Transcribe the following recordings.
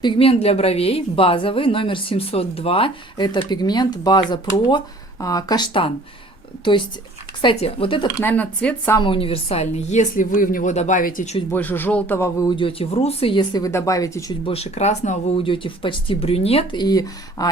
Пигмент для бровей базовый, номер 702. Это пигмент База Про Каштан. То есть, кстати, вот этот, наверное, цвет самый универсальный. Если вы в него добавите чуть больше желтого, вы уйдете в русый. Если вы добавите чуть больше красного, вы уйдете в почти брюнет. И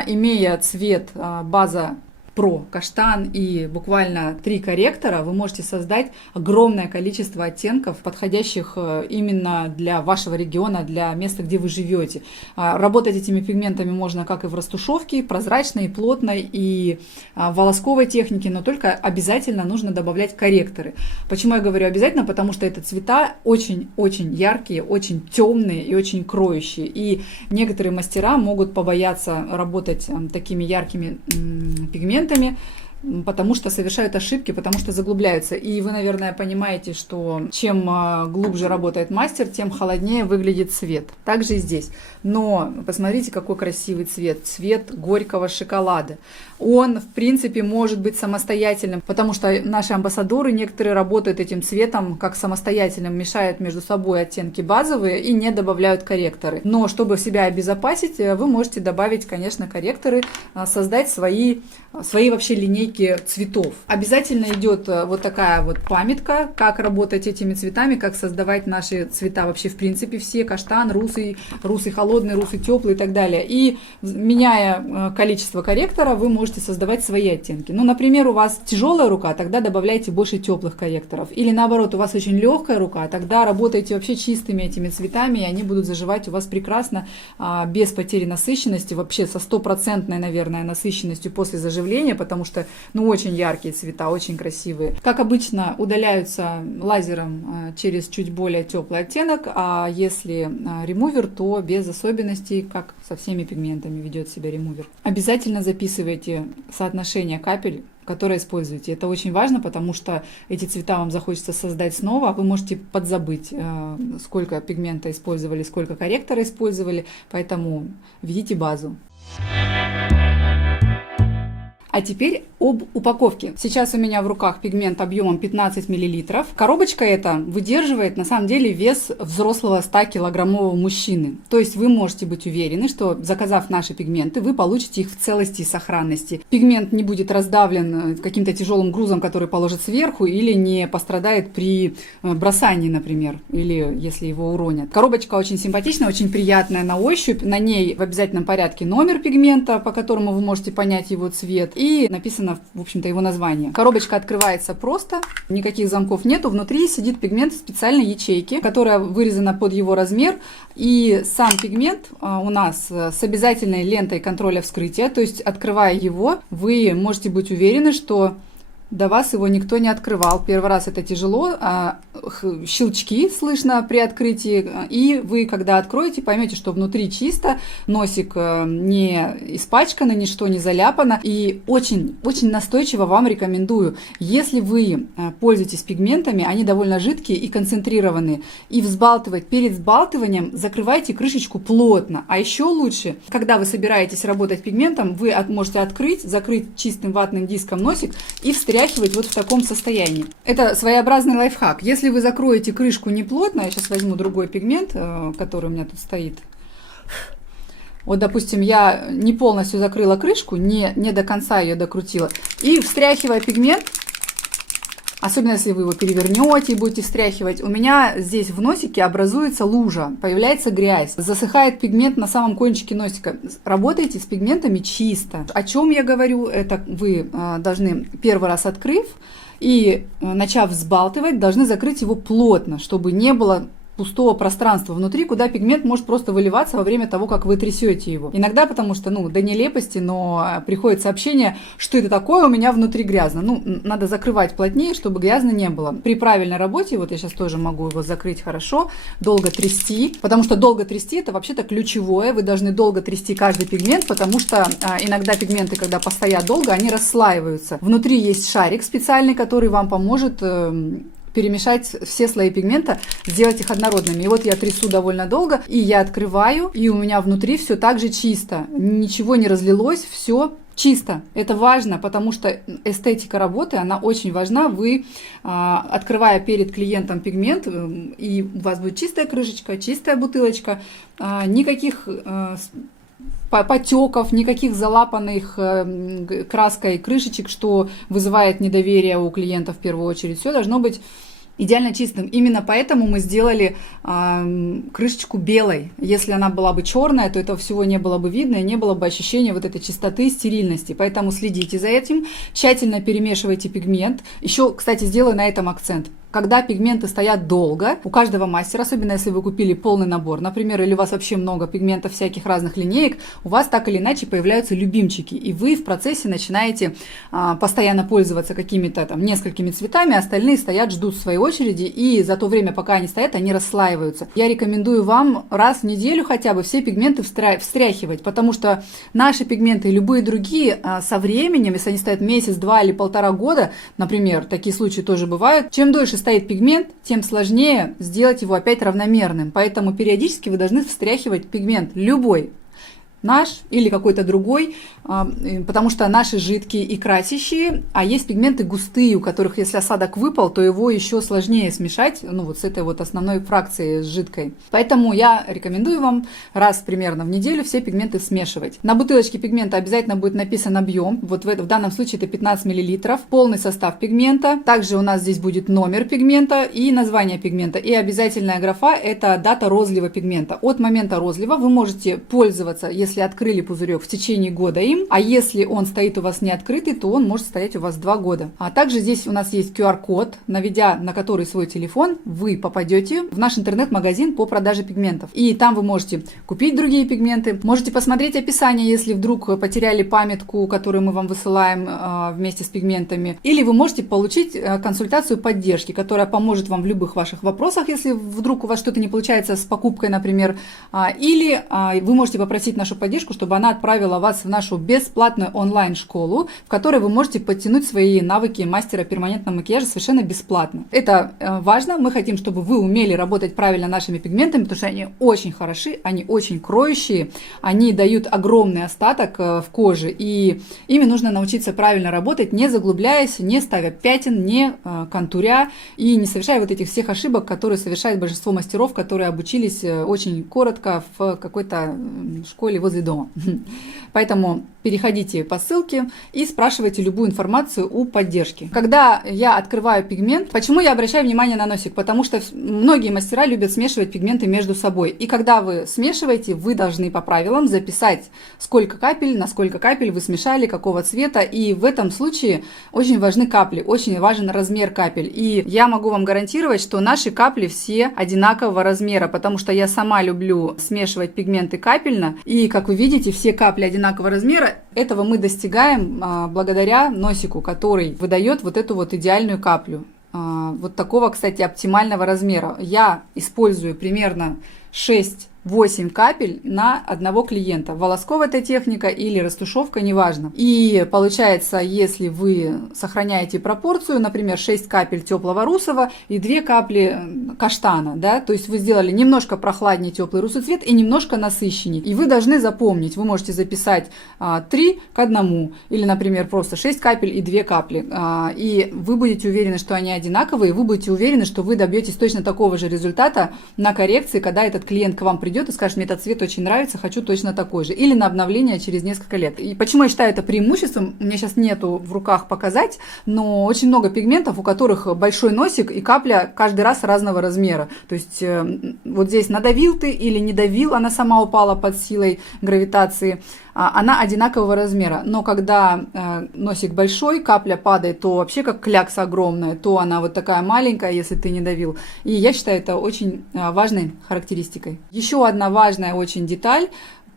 имея цвет База Про Каштан и буквально 3 корректора, вы можете создать огромное количество оттенков, подходящих именно для вашего региона, для места, где вы живете. Работать этими пигментами можно как и в растушевке, прозрачной, плотной и волосковой технике, но только обязательно нужно добавлять корректоры. Почему я говорю обязательно? Потому что это цвета очень-очень яркие, очень темные и очень кроющие. И некоторые мастера могут побояться работать такими яркими пигментами, потому что совершают ошибки, потому что заглубляются. И вы, наверное, понимаете, что чем глубже работает мастер, тем холоднее выглядит цвет. Также и здесь. Но посмотрите, какой красивый цвет. Цвет горького шоколада. Он, в принципе, может быть самостоятельным, потому что наши амбассадоры некоторые работают этим цветом как самостоятельным, мешают между собой оттенки базовые и не добавляют корректоры. Но чтобы себя обезопасить, вы можете добавить, конечно, корректоры, создать свои вообще линейки цветов. Обязательно идет вот такая вот памятка, как работать этими цветами, как создавать наши цвета вообще в принципе все: каштан, русый холодный, русый теплый и так далее. И меняя количество корректора, вы можете создавать свои оттенки. Ну, например, у вас тяжелая рука, тогда добавляйте больше теплых корректоров. Или наоборот, у вас очень легкая рука, тогда работайте вообще чистыми этими цветами, и они будут заживать у вас прекрасно, без потери насыщенности, вообще со 100%, наверное, насыщенностью после заживления, потому что, ну, очень яркие цвета, очень красивые. Как обычно, удаляются лазером через чуть более теплый оттенок, а если ремувер, то без особенностей, как со всеми пигментами ведет себя ремувер. Обязательно записывайте соотношение капель, которые используете. Это очень важно, потому что эти цвета вам захочется создать снова, а вы можете подзабыть, сколько пигмента использовали, сколько корректора использовали, поэтому введите базу. А теперь об упаковке. Сейчас у меня в руках пигмент объемом 15 мл. Коробочка эта выдерживает на самом деле вес взрослого 100-килограммового мужчины. То есть вы можете быть уверены, что заказав наши пигменты, вы получите их в целости и сохранности. Пигмент не будет раздавлен каким-то тяжелым грузом, который положит сверху, или не пострадает при бросании, например, или если его уронят. Коробочка очень симпатичная, очень приятная на ощупь. На ней в обязательном порядке номер пигмента, по которому вы можете понять его цвет. И написано, в общем-то, его название. Коробочка открывается просто, никаких замков нету. Внутри сидит пигмент в специальной ячейке, которая вырезана под его размер. И сам пигмент у нас с обязательной лентой контроля вскрытия. То есть, открывая его, вы можете быть уверены, что до вас его никто не открывал. Первый раз это тяжело, щелчки слышно при открытии, и вы, когда откроете, поймете, что внутри чисто, носик не испачкан, ничто не заляпано, и очень настойчиво вам рекомендую, если вы пользуетесь пигментами, они довольно жидкие и концентрированные, и перед взбалтыванием закрывайте крышечку плотно, а еще лучше, когда вы собираетесь работать пигментом, вы можете закрыть чистым ватным диском носик и встряхивать вот в таком состоянии. Это своеобразный лайфхак. Если вы закроете крышку неплотно, я сейчас возьму другой пигмент, который у меня тут стоит. Вот, допустим, я не полностью закрыла крышку, не до конца ее докрутила. И встряхивая пигмент, особенно если вы его перевернете и будете встряхивать, у меня здесь в носике образуется лужа, появляется грязь, засыхает пигмент на самом кончике носика. Работайте с пигментами чисто. О чем я говорю? Это вы должны первый раз открыв и начав взбалтывать, должны закрыть его плотно, чтобы не было пустого пространства внутри, куда пигмент может просто выливаться во время того, как вы трясете его. Иногда, потому что, до нелепости, но приходит сообщение, что это такое, у меня внутри грязно. Надо закрывать плотнее, чтобы грязно не было. При правильной работе, вот я сейчас тоже могу его закрыть хорошо, долго трясти, потому что долго трясти это вообще-то ключевое. Вы должны долго трясти каждый пигмент, потому что иногда пигменты, когда постоят долго, они расслаиваются. Внутри есть шарик специальный, который вам поможет перемешать все слои пигмента, сделать их однородными. И вот я трясу довольно долго, и я открываю, и у меня внутри все так же чисто. Ничего не разлилось, все чисто. Это важно, потому что эстетика работы, она очень важна. Вы, открывая перед клиентом пигмент, и у вас будет чистая крышечка, чистая бутылочка, никаких потеков, никаких залапанных краской крышечек, что вызывает недоверие у клиента в первую очередь. Все должно быть идеально чистым. Именно поэтому мы сделали крышечку белой. Если она была бы черная, то этого всего не было бы видно и не было бы ощущения вот этой чистоты, стерильности. Поэтому следите за этим, тщательно перемешивайте пигмент. Еще, кстати, сделаю на этом акцент. Когда пигменты стоят долго, у каждого мастера, особенно если вы купили полный набор, например, или у вас вообще много пигментов всяких разных линеек, у вас так или иначе появляются любимчики, и вы в процессе начинаете постоянно пользоваться какими-то там несколькими цветами, остальные стоят, ждут своей очереди, и за то время, пока они стоят, они расслаиваются. Я рекомендую вам раз в неделю хотя бы все пигменты встряхивать, потому что наши пигменты и любые другие со временем, если они стоят месяц, 2 или 1,5 года, например, такие случаи тоже бывают, чем дольше стоит пигмент, тем сложнее сделать его опять равномерным. Поэтому периодически вы должны встряхивать пигмент любой, наш или какой-то другой, потому что наши жидкие и красящие, а есть пигменты густые, у которых, если осадок выпал, то его еще сложнее смешать, ну вот с этой вот основной фракцией, с жидкой. Поэтому я рекомендую вам раз примерно в неделю все пигменты смешивать. На бутылочке пигмента обязательно будет написан объем, вот в данном случае это 15 мл, полный состав пигмента, также у нас здесь будет номер пигмента и название пигмента, и обязательная графа это дата розлива пигмента. От момента розлива вы можете пользоваться, если открыли пузырек, в течение года им, а если он стоит у вас не открытый, то он может стоять у вас 2 года. А также здесь у нас есть QR-код, наведя на который свой телефон, вы попадете в наш интернет-магазин по продаже пигментов. И там вы можете купить другие пигменты, можете посмотреть описание, если вдруг потеряли памятку, которую мы вам высылаем вместе с пигментами, или вы можете получить консультацию поддержки, которая поможет вам в любых ваших вопросах, если вдруг у вас что-то не получается с покупкой, например, или вы можете попросить нашу поддержку, чтобы она отправила вас в нашу бесплатную онлайн-школу, в которой вы можете подтянуть свои навыки мастера перманентного макияжа совершенно бесплатно. Это важно. Мы хотим, чтобы вы умели работать правильно нашими пигментами, потому что они очень хороши, они очень кроющие, они дают огромный остаток в коже, и ими нужно научиться правильно работать, не заглубляясь, не ставя пятен, не контуря и не совершая вот этих всех ошибок, которые совершает большинство мастеров, которые обучились очень коротко в какой-то школе возле дома. Поэтому переходите по ссылке и спрашивайте любую информацию у поддержки. Когда я открываю пигмент, почему я обращаю внимание на носик? Потому что многие мастера любят смешивать пигменты между собой. И когда вы смешиваете, вы должны по правилам записать, сколько капель, на сколько капель вы смешали, какого цвета. И в этом случае очень важны капли, очень важен размер капель. И я могу вам гарантировать, что наши капли все одинакового размера, потому что я сама люблю смешивать пигменты капельно. И, как вы видите, все капли одинакового размера. Этого мы достигаем благодаря носику, который выдает вот эту вот идеальную каплю. Вот такого, кстати, оптимального размера. Я использую примерно 6-8 капель на одного клиента. Волосков это техника или растушевка, неважно. И получается, если вы сохраняете пропорцию, например, 6 капель теплого русого и 2 капли каштана, да, то есть вы сделали немножко прохладнее теплый русый цвет и немножко насыщеннее. И вы должны запомнить, вы можете записать 3 к 1, или, например, просто 6 капель и 2 капли. И вы будете уверены, что они одинаковые, и вы будете уверены, что вы добьетесь точно такого же результата на коррекции, когда этот клиент к вам придет и скажет: мне этот цвет очень нравится, хочу точно такой же. Или на обновление через несколько лет. И почему я считаю это преимуществом? У меня сейчас нету в руках показать, но очень много пигментов, у которых большой носик и капля каждый раз разного размера. То есть вот здесь надавил ты или не давил, она сама упала под силой гравитации. Она одинакового размера, но когда носик большой, капля падает, то вообще как клякса огромная, то она вот такая маленькая, если ты не давил. И я считаю это очень важной характеристикой. Еще одна важная очень деталь.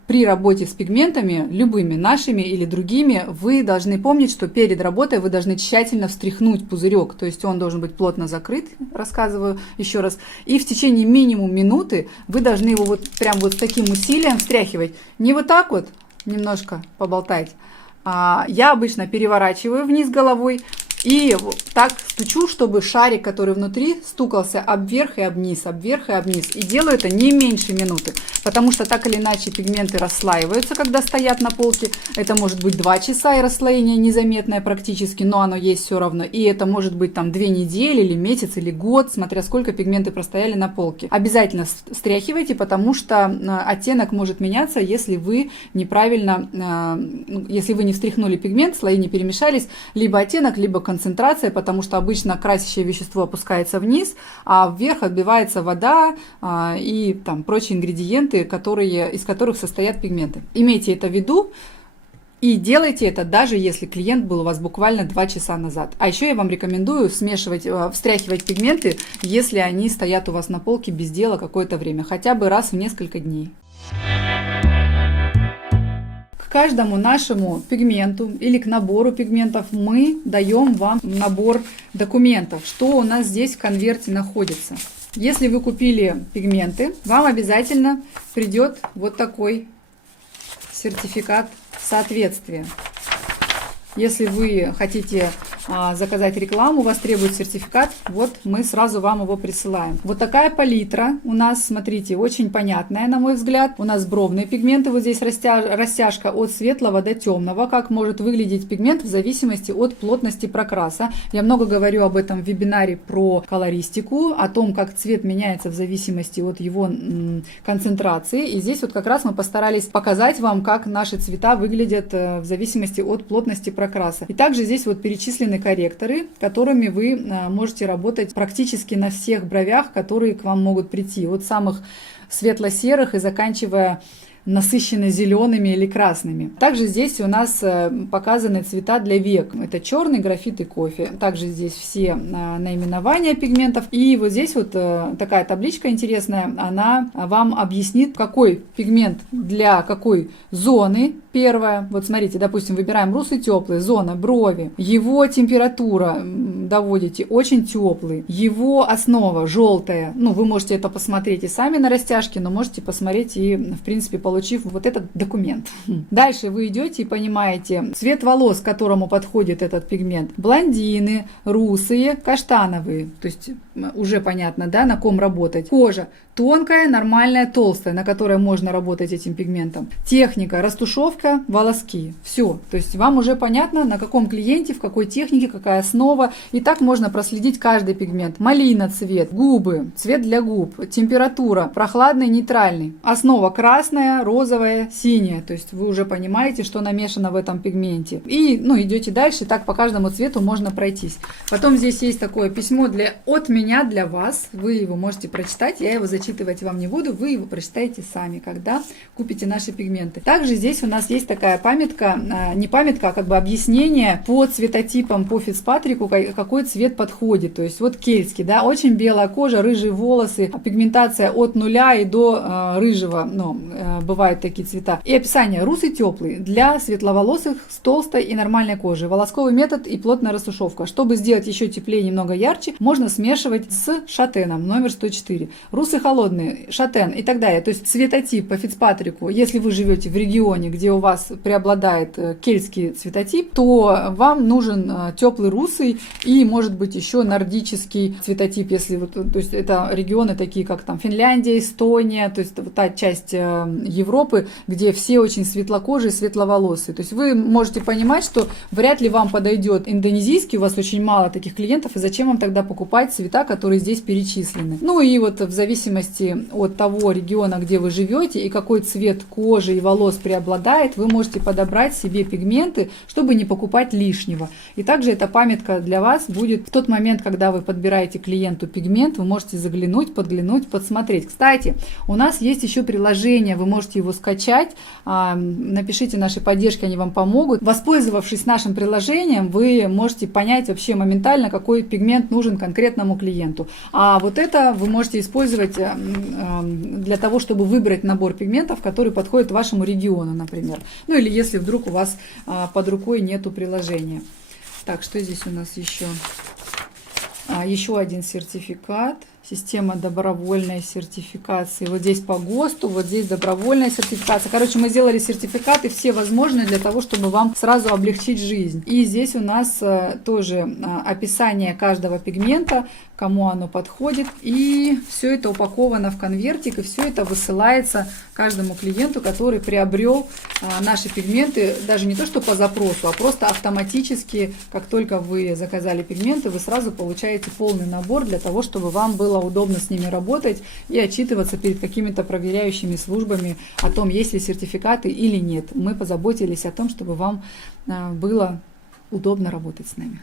При работе с пигментами, любыми, нашими или другими, вы должны помнить, что перед работой вы должны тщательно встряхнуть пузырек, то есть он должен быть плотно закрыт, рассказываю еще раз, и в течение минимум минуты вы должны его вот прям вот с таким усилием встряхивать. Не вот так вот, немножко поболтать. Я обычно переворачиваю вниз головой, И так стучу, чтобы шарик, который внутри, стукался об верх и об низ, об верх и об низ. И делаю это не меньше минуты, потому что так или иначе пигменты расслаиваются, когда стоят на полке. Это может быть 2 часа и расслоение незаметное практически, но оно есть все равно. И это может быть там 2 недели или месяц или год, смотря сколько пигменты простояли на полке. Обязательно стряхивайте, потому что оттенок может меняться, если вы неправильно, если вы не встряхнули пигмент, слои не перемешались, либо оттенок, либо концентрация, потому что обычно красящее вещество опускается вниз, а вверх отбивается вода и там прочие ингредиенты, из которых состоят пигменты. Имейте это в виду. И делайте это, даже если клиент был у вас буквально 2 часа назад. А еще я вам рекомендую встряхивать пигменты, если они стоят у вас на полке без дела какое-то время, хотя бы раз в несколько дней. К каждому нашему пигменту или к набору пигментов мы даем вам набор документов, что у нас здесь в конверте находится. Если вы купили пигменты, вам обязательно придет вот такой сертификат соответствия. Если вы хотите заказать рекламу, у вас требует сертификат, вот мы сразу вам его присылаем. Вот такая палитра у нас, смотрите, очень понятная, на мой взгляд. У нас бровные пигменты, вот здесь растяжка от светлого до темного, как может выглядеть пигмент в зависимости от плотности прокраса. Я много говорю об этом в вебинаре про колористику, о том, как цвет меняется в зависимости от его концентрации. И здесь вот как раз мы постарались показать вам, как наши цвета выглядят в зависимости от плотности прокраса. И также здесь вот перечислены корректоры, которыми вы можете работать практически на всех бровях, которые к вам могут прийти. От самых светло-серых и заканчивая насыщенно зелеными или красными. Также здесь у нас показаны цвета для век. Это черный, графит и кофе. Также здесь все наименования пигментов. И вот здесь вот такая табличка интересная. Она вам объяснит, какой пигмент для какой зоны. Первое. Вот смотрите, допустим, выбираем русый теплый, зона, брови. Его температура доводите очень теплый. Его основа желтая. Ну, вы можете это посмотреть и сами на растяжке, но можете посмотреть и, в принципе, получив вот этот документ. Дальше вы идете и понимаете цвет волос, к которому подходит этот пигмент. Блондины, русые, каштановые. То есть уже понятно, да, на ком работать. Кожа тонкая, нормальная, толстая, на которой можно работать этим пигментом. Техника, растушевка, волоски. Все. То есть вам уже понятно, на каком клиенте, в какой технике, какая основа. И так можно проследить каждый пигмент. Малина цвет, губы, цвет для губ, температура, прохладный, нейтральный. Основа красная, розовая, синяя. То есть вы уже понимаете, что намешано в этом пигменте. И идете дальше, так по каждому цвету можно пройтись. Потом здесь есть такое письмо от меня для вас. Вы его можете прочитать, я его зачитывать вам не буду, вы его прочитаете сами, когда купите наши пигменты. Также здесь у нас есть такая памятка, не памятка, а как бы объяснение по цветотипам, по Фицпатрику, какой цвет подходит. То есть вот кельтский, да, очень белая кожа, рыжие волосы, пигментация от 0 и до рыжего, бывают такие цвета. И описание: русый теплый для светловолосых с толстой и нормальной кожей, волосковый метод и плотная растушевка. Чтобы сделать еще теплее, немного ярче, можно смешивать с шатеном номер 104. Русый холодный, шатен и так далее. То есть цветотип по Фицпатрику, если вы живете в регионе, где у вас преобладает кельтский цветотип, то вам нужен теплый русый и, может быть, еще нордический цветотип, если то есть это регионы такие, как там Финляндия, Эстония, то есть вот та часть Европы, где все очень светлокожие, светловолосые. То есть вы можете понимать, что вряд ли вам подойдет индонезийский, у вас очень мало таких клиентов, и зачем вам тогда покупать цвета, которые здесь перечислены. Ну и вот в зависимости от того региона, где вы живете и какой цвет кожи и волос преобладает, вы можете подобрать себе пигменты, чтобы не покупать лишнего. И также эта памятка для вас будет в тот момент, когда вы подбираете клиенту пигмент, вы можете заглянуть, подглянуть, подсмотреть. Кстати, у нас есть еще приложение, вы можете его скачать, напишите нашей поддержке, они вам помогут. Воспользовавшись нашим приложением, вы можете понять вообще моментально, какой пигмент нужен конкретному клиенту. А вот это вы можете использовать для того, чтобы выбрать набор пигментов, который подходит вашему региону, например. Ну или если вдруг у вас под рукой нету приложения. Так, что здесь у нас еще? Еще один сертификат. система добровольной сертификации. Вот здесь по ГОСТу, вот здесь добровольная сертификация. Короче, мы сделали сертификаты все возможные для того, чтобы вам сразу облегчить жизнь. И здесь у нас тоже описание каждого пигмента, кому оно подходит. И все это упаковано в конвертик, и все это высылается каждому клиенту, который приобрел наши пигменты, даже не то что по запросу, а просто автоматически, как только вы заказали пигменты, вы сразу получаете полный набор для того, чтобы вам было удобно с ними работать и отчитываться перед какими-то проверяющими службами о том, есть ли сертификаты или нет. Мы позаботились о том, чтобы вам было удобно работать с нами.